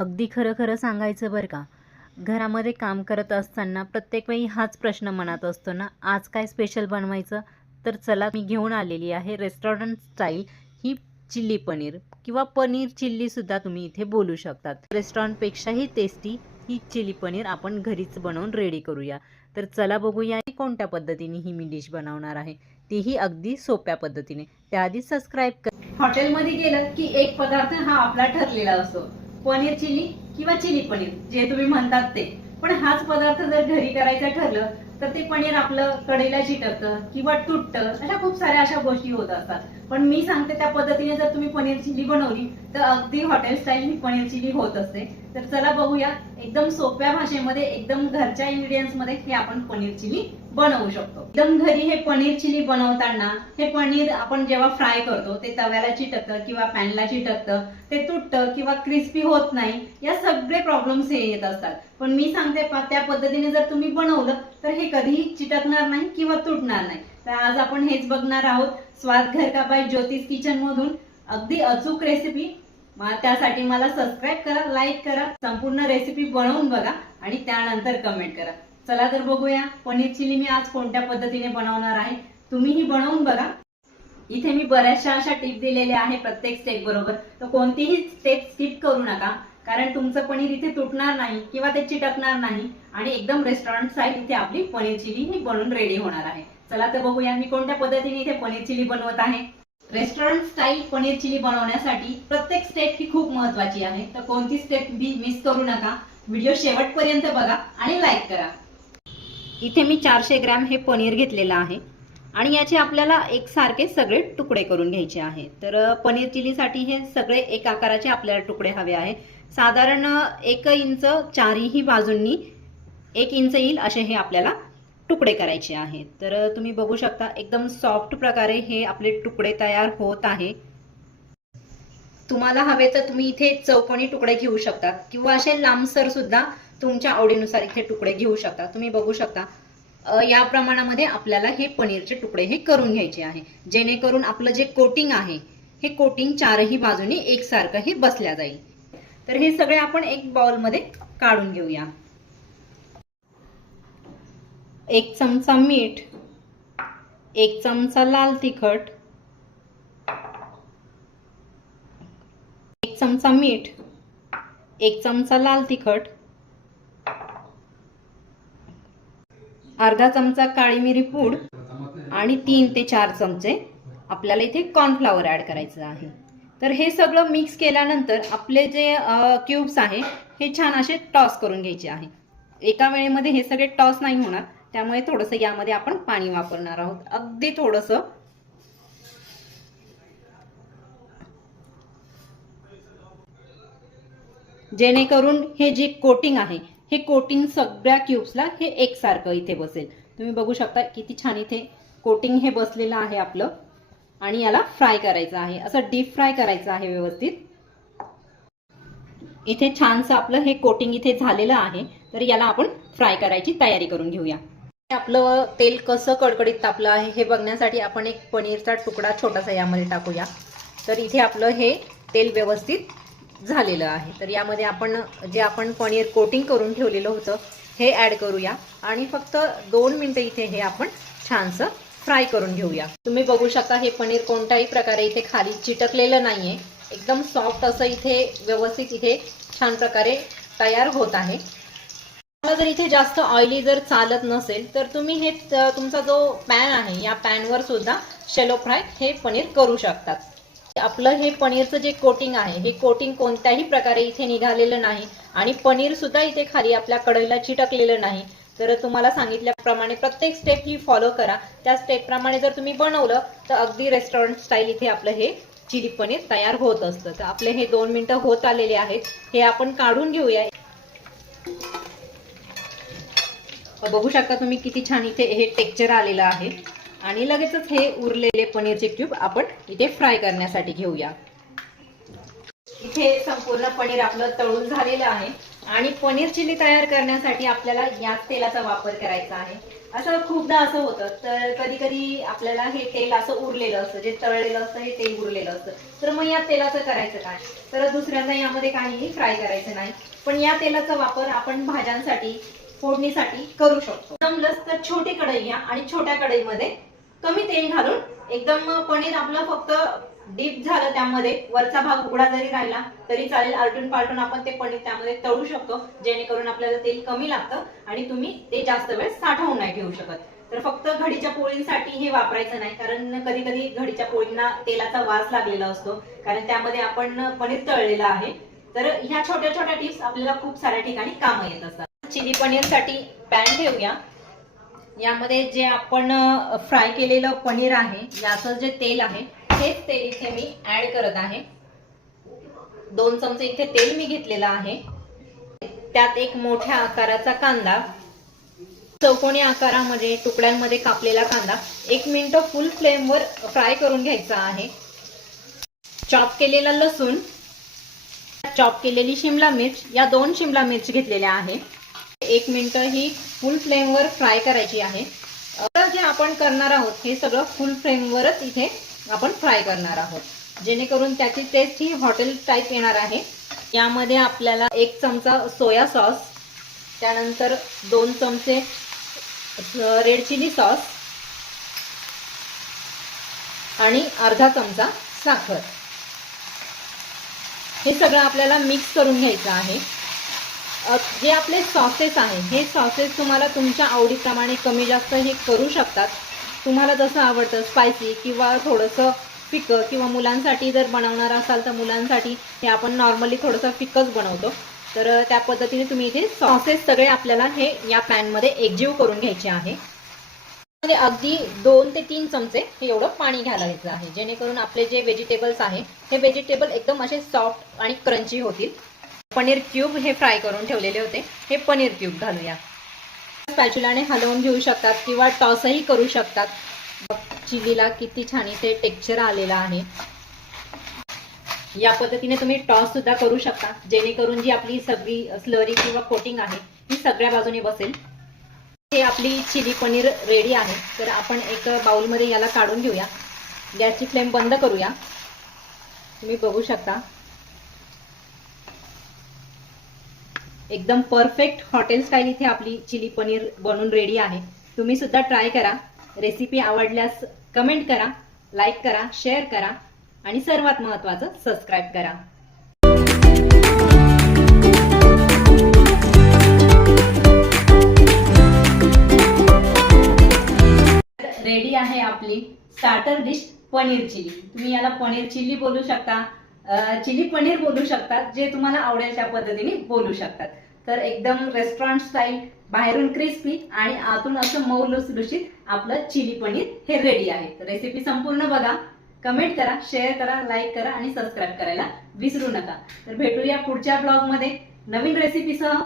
अगदी खरं खरं सांगायचं बरं का, घरामध्ये काम करत असताना प्रत्येक वेळी हाच प्रश्न मनात असतो ना, आज काय स्पेशल बनवायचं? तर चला मी घेऊन आलेली आहे रेस्टॉरंट स्टाईल ही चिल्ली पनीर किंवा पनीर चिल्लीसुद्धा तुम्ही इथे बोलू शकतात. रेस्टॉरंटपेक्षाही टेस्टी ही चिली पनीर आपण घरीच बनवून रेडी करूया. तर चला बघूया की कोणत्या पद्धतीने ही मी डिश बनवणार आहे, तीही अगदी सोप्या पद्धतीने. त्याआधी सबस्क्राईब कर. हॉटेलमध्ये गेलं की एक पदार्थ हा आपला ठरलेला असतो, पनीर चिली किंवा चिली पनीर जे तुम्ही म्हणतात ते. पण हाच पदार्थ जर घरी करायचं ठरलं तर ते पनीर आपलं कढईला चिटकतं किंवा तुटतं, अशा खूप साऱ्या अशा गोष्टी होत असतात. पण मी सांगते त्या पद्धतीने जर तुम्ही पनीर चिली बनवली तर अगदी हॉटेल स्टाईल ही पनीर चिली होत असते. तर चला बघूया, एकदम सोप्या भाषेमध्ये एकदम घरच्या इन्ग्रेडियंट्स मध्ये हे आपण पनीर चिली बनवू शकतो. एकदम घरी हे पनीर चिली बनवताना हे पनीर आपण जेव्हा फ्राय करतो ते तव्याला चिटकतं किंवा पॅनला चिटकतं, ते तुटतं किंवा क्रिस्पी होत नाही, या सगळे प्रॉब्लेम्स हे येत असतात. पण मी सांगते त्या पद्धतीने जर तुम्ही बनवलं तर हे कधीही चिटकणार नाही किंवा तुटणार नाही. तर आज आपण हेच बघणार आहोत स्वाद घर का बाय ज्योतिष किचन मधून. अगदी अचूक रेसिपी. त्यासाठी मला सबस्क्राईब करा, लाईक करा, संपूर्ण रेसिपी बनवून बघा आणि त्यानंतर कमेंट करा. चला तर बघूया पनीर चिली मी आज कोणत्या पद्धतीने बनवणार आहे, तुम्हीही बनवून बघा. इथे मी बऱ्याचशा अशा टिप दिलेल्या आहे प्रत्येक स्टेप बरोबर, तर कोणतीही स्टेप स्किप करू नका, कारण तुमचं पनीर इथे तुटणार नाही किंवा ते चिटकणार नाही आणि एकदम रेस्टॉरंट स्टाईल इथे आपली पनीर चिली ही बनवून रेडी होणार आहे. चला तर बघूया मी कोणत्या पद्धतीने इथे पनीर चिली बनवत आहे. रेस्टॉरंट स्टाईल पनीर चिली बनवण्यासाठी प्रत्येक स्टेप ही खूप महत्वाची आहे, तर कोणती स्टेप मिस करू नका. व्हिडिओ शेवटपर्यंत बघा आणि लाईक करा. इथे मी 400 ग्रॅम हे पनीर घेतलेलं आहे आणि याचे आपल्याला एकसारखे सगळे तुकडे करून घ्यायचे आहे. तर पनीर चिलीसाठी हे सगळे एक आकाराचे आपल्याला तुकडे हवे आहे. साधारण 1 इंच चारही बाजूंनी 1 इंच येईल असे हे आपल्याला तुकडे करायचे आहेत. तर तुम्ही बघू शकता एकदम सॉफ्ट प्रकारे हे आपले तुकडे तयार होत आहे. तुम्हाला हवे तर तुम्ही इथे चौकोनी तुकडे घेऊ शकता किंवा असे लांबसर सुद्धा तुमच्या आवडीनुसार इथे तुकडे घेऊ शकता. तुम्ही बघू शकता या प्रमाणामध्ये आपल्याला हे पनीरचे तुकडे हे करून घ्यायचे आहे, जेणेकरून आपलं जे कोटिंग आहे हे कोटिंग चारही बाजूने एकसारखं हे बसल्या जाईल. तर हे सगळे आपण एक बाउल मध्ये काढून घेऊया. 1 चमचा मीठ, 1 चमचा लाल तिखट, 1 चमचा मीठ, 1 चमचा लाल तिखट, अर्धा चमचा काळी मिरी पूड आणि 3 ते 4 चमचे आपल्याला इथे कॉर्नफ्लॉवर ऍड करायचं आहे. तर हे सगळं मिक्स केल्यानंतर आपले जे क्यूब्स आहे हे छान असे टॉस करून घ्यायचे आहे. एका वेळेमध्ये हे सगळे टॉस नाही होणार, त्यामुळे थोडंसं यामध्ये आपण पाणी वापरणार आहोत, अगदी थोडंसं. जेणेकरून हे जे कोटिंग आहे हे कोटिंग सगळ्या क्यूब्सला हे एकसारखं इथे बसेल. तुम्ही बघू शकता किती छान इथे कोटिंग हे बसलेलं आहे आपलं. आणि याला फ्राय करायचं आहे, असं डीप फ्राय करायचं आहे व्यवस्थित. इथे छानसं आपलं हे कोटिंग इथे झालेलं आहे, तर याला आपण फ्राय करायची तयारी करून घेऊया. आपलं तेल कसं कडकडीत तापलं आहे हे बघण्यासाठी आपण एक पनीरचा तुकडा छोटासा यामध्ये टाकूया. तर इथे आपलं हे तेल व्यवस्थित झालेलं आहे. तर यामध्ये आपण जे आपण पनीर कोटिंग करून ठेवलेलं होतं हे ऍड करूया आणि फक्त 2 मिनिटं इथे हे आपण छानसं फ्राय करून घेऊया. तुम्ही बघू शकता हे पनीर कोणत्याही प्रकारे इथे खाली चिटकलेलं नाहीये, एकदम सॉफ्ट असं इथे व्यवस्थित इथे छान प्रकारे तयार होत आहे. जर इथे जास्त ऑइली जर चालत नसेल तर तुम्ही हे तुमचा जो पॅन आहे या पॅनवर सुद्धा शॅलो फ्राय हे पनीर करू शकतात. आपलं हे पनीरचं जे कोटिंग आहे हे कोटिंग कोणत्याही प्रकारे इथे निघालेलं नाही आणि पनीर सुद्धा इथे खाली आपल्या कढईला चिटकलेलं नाही. तर तुम्हाला सांगितल्याप्रमाणे प्रत्येक स्टेप ही फॉलो करा. त्या स्टेप प्रमाणे जर तुम्ही बनवलं तर अगदी रेस्टॉरंट स्टाईल इथे आपलं हे चिली पनीर तयार होत असतं. तर आपले हे 2 मिनिटं होत आलेले आहेत, हे आपण काढून घेऊया. बघू शकता तुम्ही किती छान इथे हे टेक्स्चर आलेलं आहे आणि लगेचच हे उरलेले पनीरचे क्यूब आपण इथे फ्राय करण्यासाठी घेऊया. इथे संपूर्ण पनीर आपलं तळून झालेलं आहे आणि पनीर चिली तयार करण्यासाठी आपल्याला याच तेलाचा वापर करायचा आहे. असं खूपदा असं होतं, तर कधी कधी आपल्याला हे तेल असं उरलेलं असतं, जे तळलेलं असतं हे तेल उरलेलं असतं. तर मग या तेलाचं करायचं काय? तर दुसऱ्यांदा यामध्ये काहीही फ्राय करायचं नाही, पण या तेलाचा वापर आपण भाज्यांसाठी, फोडणीसाठी करू शकतो. जमलंच तर छोटी कढई घ्या आणि छोट्या कढईमध्ये कमी तेल घालून एकदम पनीर आपलं फक्त डीप झालं, त्यामध्ये वरचा भाग उघडा जरी राहिला तरी चालेल, आलटून पालटून आपण ते पनीर त्यामध्ये तळू शकतो, जेणेकरून आपल्याला तेल कमी लागतं आणि तुम्ही ते जास्त वेळ साठवून नाही ठेवू शकत. तर फक्त घडीच्या पोळींसाठी हे वापरायचं नाही, कारण कधी कधी घडीच्या पोळींना तेलाचा वास लागलेला असतो, कारण त्यामध्ये आपण पनीर तळलेलं आहे. तर ह्या छोट्या छोट्या टिप्स आपल्याला खूप साऱ्या ठिकाणी कामं येत असतात. चिली पनीरसाठी पॅन ठेवूया. यामध्ये जे आपण फ्राय केलेलं पनीर आहे, याचं जे तेल आहे हेच तेल इथे मी ऍड करत आहे. 2 चमचे इथे तेल मी घेतलेलं आहे. त्यात एक मोठ्या आकाराचा कांदा, चौकोनी आकारामध्ये तुकड्यांमध्ये कापलेला कांदा 1 मिनिट फुल फ्लेम वर फ्राय करून घ्यायचा आहे. चॉप केलेला लसूण, चॉप केलेली शिमला मिर्च, या 2 शिमला मिर्च घेतलेल्या आहे. 1 मिनिट ही फुल फ्लेम वर फ्राय करायची आहे. जे आपण करणार आहोत हे सगळं फुल फ्लेम वरच इथे आपण फ्राय करणार आहोत, जेणेकरून त्याची टेस्ट ही हॉटेल टाइप येणार आहे. यामध्ये आपल्याला 1 चमचा सोया सॉस, त्यानंतर 2 चमचे रेड चिली सॉस आणि अर्धा चमचा साखर, हे सगळं आपल्याला मिक्स करून घ्यायचं आहे. जे आपले सॉसेस आहे हे सॉसेस तुम्हाला तुमच्या आवडीप्रमाणे कमी जास्त हे करू शकतात. तुम्हाला जसं आवडतं स्पायसी किंवा थोडंसं फिकं, किंवा मुलांसाठी जर बनवणार असाल तर मुलांसाठी हे आपण नॉर्मली थोडंसं फिकच बनवतो. तर त्या पद्धतीने तुम्ही इथे सॉसेस सगळे आपल्याला हे या पॅनमध्ये एकजीव करून घ्यायचे आहे. अगदी 2 ते 3 चमचे हे एवढं पाणी घालायचं आहे, जेणेकरून आपले जे व्हेजिटेबल्स आहे हे व्हेजिटेबल एकदम असे सॉफ्ट आणि क्रंची होतील. पनीर क्यूब हे फ्राय करून ठेवलेले होते, हे पनीर क्यूब घालूया. स्पॅच्युलाने हलवून घेऊ शकतात किंवा टॉसही करू शकतात. चिलीला किती छान इथे टेक्स्चर आलेला आहे. या पद्धतीने तुम्ही टॉस सुद्धा करू शकता, जेणेकरून जी आपली सगळी स्लरी किंवा कोटिंग आहे ही सगळ्या बाजूने बसेल. हे आपली चिली पनीर रेडी आहे. तर आपण एक बाउलमध्ये याला काढून घेऊया. गॅसची फ्लेम बंद करूया. तुम्ही बघू शकता एकदम परफेक्ट हॉटेल स्टाईल इथे आपली चिली पनीर बनून रेडी आहे. तुम्ही सुद्धा ट्राय करा. रेसिपी आवडल्यास कमेंट करा, लाईक करा, शेअर करा आणि सर्वात महत्त्वाचं सबस्क्राईब करा. रेडी आहे आपली स्टार्टर डिश पनीर चिली. तुम्ही याला पनीर चिली बोलू शकता, चिली पनीर बोलू शकता, जे तुम्हाला आवडेल त्या पद्धतीने बोलू शकतात. तर एकदम रेस्टॉरंट स्टाईल, बाहेरून क्रिस्पी आणि आतून असं मऊ लुसलुशीत आपलं चिली पनीर हे रेडी आहे. तर रेसिपी संपूर्ण बघा, कमेंट करा, शेअर करा, लाईक करा आणि सबस्क्राईब करायला विसरू नका. तर भेटूया पुढच्या ब्लॉग मध्ये नवीन रेसिपीसह.